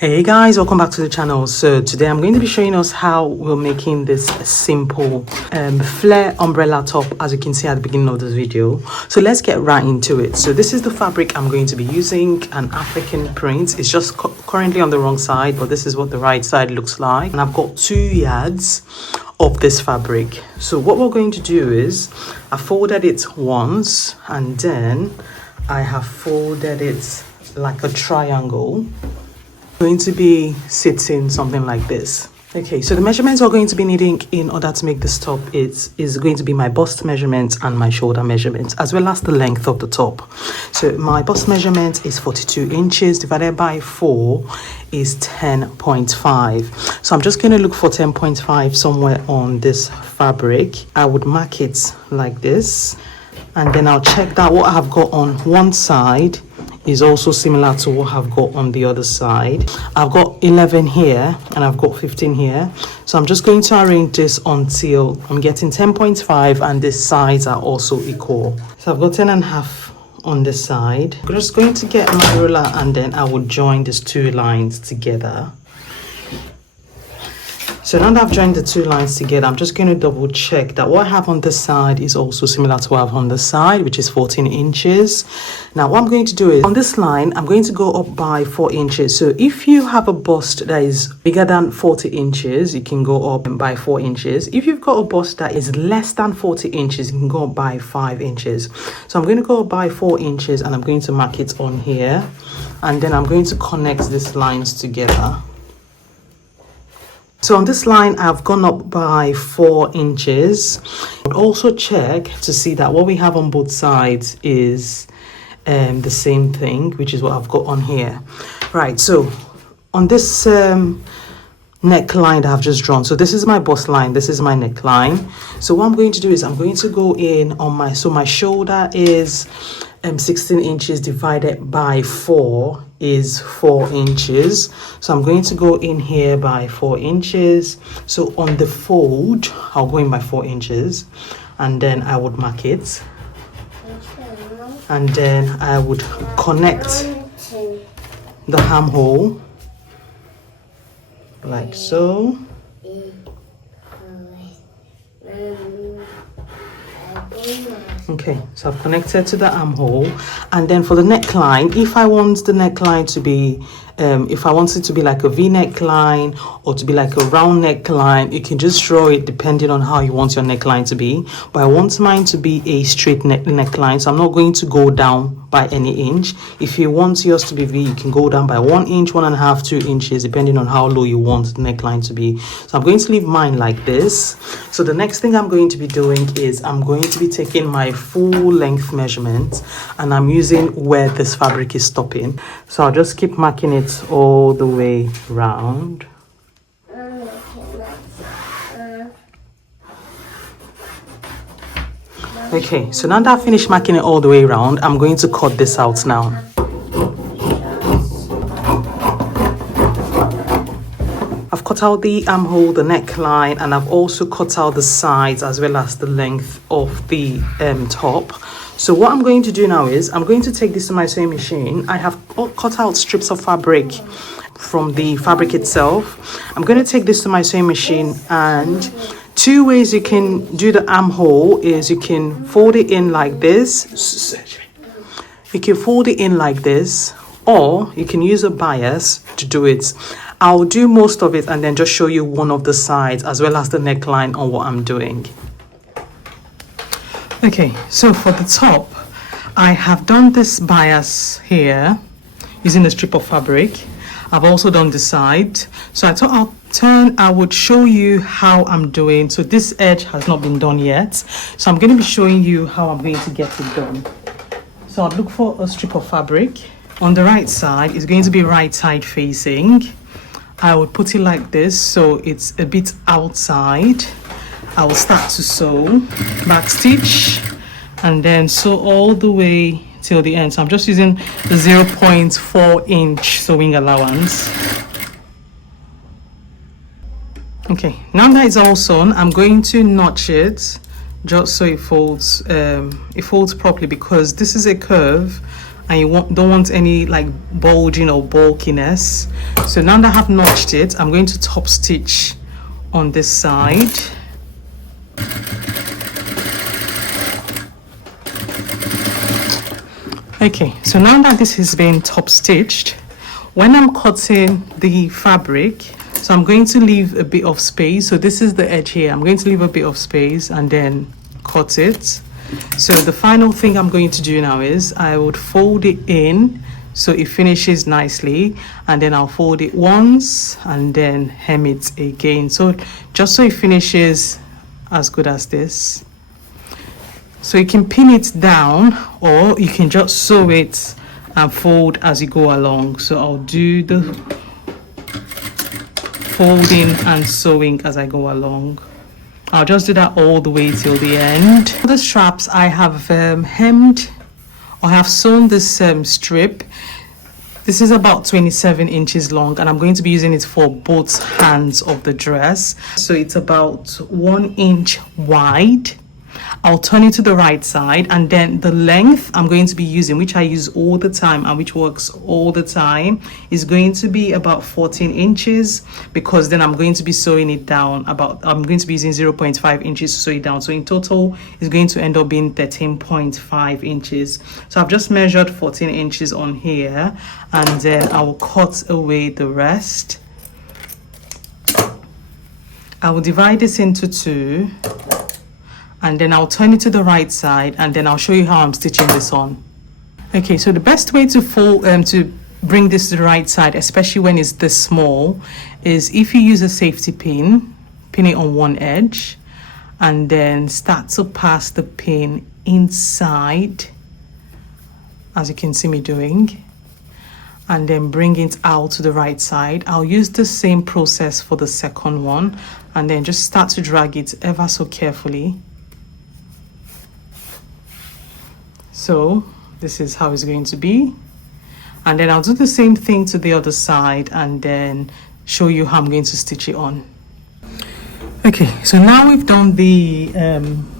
Hey guys, welcome back to the channel. So today I'm going to be showing us how we're making this simple flare umbrella top, as you can see at the beginning of this video. So let's get right into it. So this is the fabric I'm going to be using, an African print. It's just currently on the wrong side, but this is what the right side looks like. And I've got 2 yards of this fabric. So what we're going to do is I folded it once and then I have folded it like a triangle. Going to be sitting something like this. Okay, so the measurements we're going to be needing in order to make this top is going to be my bust measurement and my shoulder measurement, as well as the length of the top. So my bust measurement is 42 inches divided by 4 is 10.5. So I'm just going to look for 10.5 somewhere on this fabric. I would mark it like this, and then I'll check that what I've got on one side is also similar to what I've got on the other side. I've got 11 here and I've got 15 here. So I'm just going to arrange this until I'm getting 10.5 and these sides are also equal. So I've got 10.5 on this side. I'm just going to get my ruler and then I will join these 2 lines together. So now that I've joined the 2 lines together, I'm just going to double check that what I have on this side is also similar to what I have on this side, which is 14 inches. Now what I'm going to do is on this line, I'm going to go up by 4 inches. So if you have a bust that is bigger than 40 inches, you can go up by 4 inches. If you've got a bust that is less than 40 inches, you can go up by 5 inches. So I'm going to go up by 4 inches and I'm going to mark it on here. And then I'm going to connect these lines together. So on this line, I've gone up by 4 inches. But also check to see that what we have on both sides is the same thing, which is what I've got on here. Right, so on this neckline that I've just drawn, so this is my bust line, this is my neckline. So what I'm going to do is I'm going to go in on my shoulder is 16 inches divided by 4 is 4 inches. So I'm going to go in here by 4 inches. So on the fold, I'll go in by 4 inches and then I would mark it. And then I would connect the armhole like so. Okay, so I've connected to the armhole, and then for the neckline, if I want the neckline to be if I want it to be like a V neckline or to be like a round neckline, you can just draw it depending on how you want your neckline to be. But I want mine to be a straight neckline, so I'm not going to go down by any inch. If you want yours to be V, you can go down by 1 inch, 1.5, 2 inches, depending on how low you want the neckline to be. So I'm going to leave mine like this. So the next thing I'm going to be doing is I'm going to be taking my full length measurement and I'm using where this fabric is stopping. So I'll just keep marking it all the way round. Okay, so now that I've finished marking it all the way around, I'm going to cut this out now. I've cut out the armhole, the neckline, and I've also cut out the sides as well as the length of the top. So what I'm going to do now is I'm going to take this to my sewing machine. I have cut out strips of fabric from the fabric itself. I'm going to take this to my sewing machine, and 2 ways you can do the armhole is you can fold it in like this. You can fold it in like this, or you can use a bias to do it. I'll do most of it and then just show you one of the sides as well as the neckline on what I'm doing. Okay, so for the top, I have done this bias here using a strip of fabric. I've also done the side. So I thought I'll turn, I would show you how I'm doing. So this edge has not been done yet. So I'm going to be showing you how I'm going to get it done. So I'll look for a strip of fabric. On the right side, it's going to be right side facing. I would put it like this so it's a bit outside. I will start to sew, back stitch, and then sew all the way till the end. So I'm just using the 0.4 inch sewing allowance. Okay, now that it's all sewn, I'm going to notch it just so it folds properly, because this is a curve and you don't want any like bulging or bulkiness. So now that I have notched it, I'm going to top stitch on this side. Okay, so now that this has been top stitched, when I'm cutting the fabric, so I'm going to leave a bit of space. So this is the edge here. I'm going to leave a bit of space and then cut it. So the final thing I'm going to do now is I would fold it in so it finishes nicely, and then I'll fold it once and then hem it again, so just so it finishes as good as this. So you can pin it down, or you can just sew it and fold as you go along. So I'll do the folding and sewing as I go along. I'll just do that all the way till the end. For the straps, I have hemmed or have sewn this strip. This is about 27 inches long, and I'm going to be using it for both hands of the dress. So it's about 1 inch wide. I'll turn it to the right side, and then the length I'm going to be using, which I use all the time and which works all the time, is going to be about 14 inches, because then I'm going to be sewing it down I'm going to be using 0.5 inches to sew it down. So in total, it's going to end up being 13.5 inches. So I've just measured 14 inches on here, and then I will cut away the rest. I will divide this into two, and then I'll turn it to the right side, and then I'll show you how I'm stitching this on. Okay, so the best way to fold to bring this to the right side, especially when it's this small, is if you use a safety pin, pin it on one edge, and then start to pass the pin inside, as you can see me doing, and then bring it out to the right side. I'll use the same process for the second one, and then just start to drag it ever so carefully. So this is how it's going to be, and then I'll do the same thing to the other side and then show you how I'm going to stitch it on. Okay, so now we've done the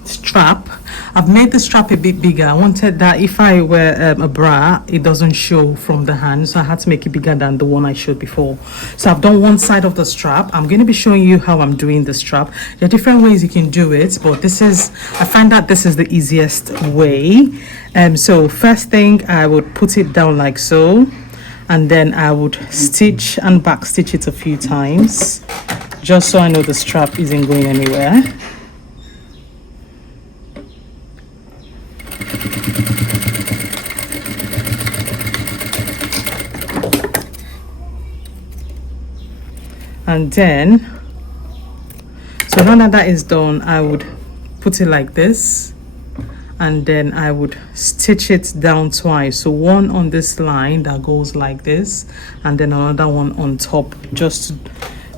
strap. I've made the strap a bit bigger. I wanted that if I wear a bra, it doesn't show from the hand, so I had to make it bigger than the one I showed before. So I've done one side of the strap. I'm going to be showing you how I'm doing the strap. There are different ways you can do it, but I find that this is the easiest way. So first thing, I would put it down like so, and then I would stitch and back stitch it a few times, just so I know the strap isn't going anywhere. And then, so now that is done, I would put it like this, and then I would stitch it down twice. So one on this line that goes like this, and then another one on top, just to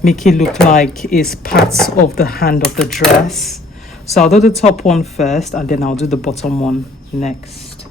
make it look like it's parts of the hand of the dress. So I'll do the top one first, and then I'll do the bottom one next.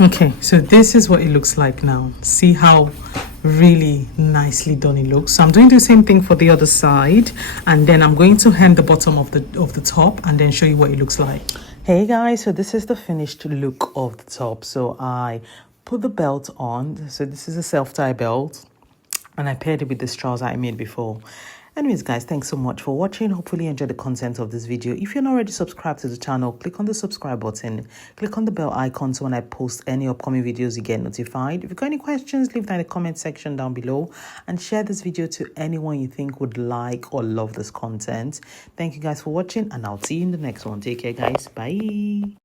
Okay, so this is what it looks like now. See how really nicely done it looks. So I'm doing the same thing for the other side, and then I'm going to hem the bottom of the top and then show you what it looks like. Hey guys, so this is the finished look of the top. So I put the belt on. So this is a self-tie belt, and I paired it with this trouser I made before. Anyways guys, thanks so much for watching. Hopefully you enjoyed the content of this video. If you're not already subscribed to the channel, click on the subscribe button, click on the bell icon, so when I post any upcoming videos you get notified. If you've got any questions, leave that in the comment section down below, and share this video to anyone you think would like or love this content. Thank you guys for watching, and I'll see you in the next one. Take care guys, bye.